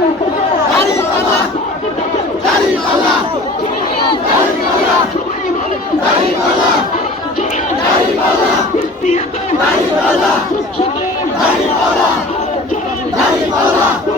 Dali Bala! Dali Bala!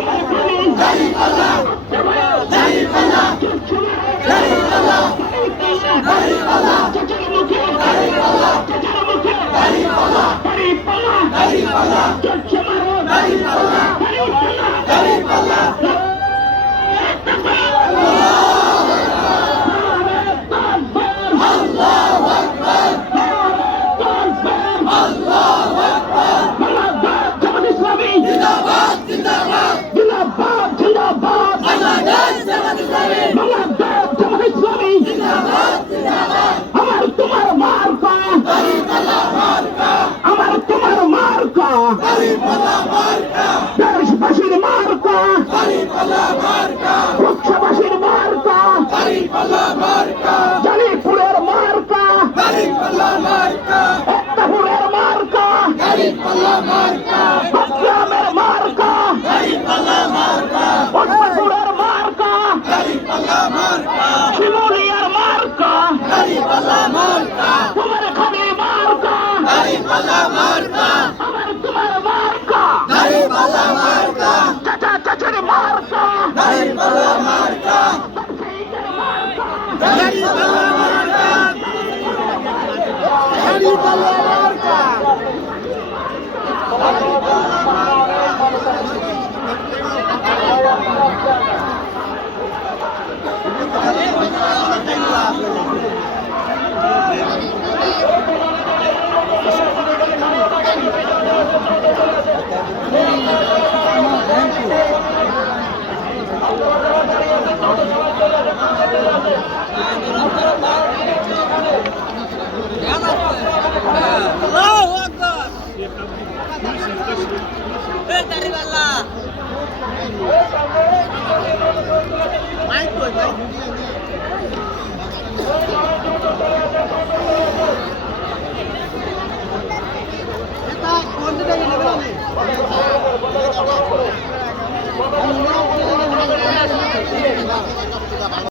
মালিক পাল্লা মার্কা Yeah.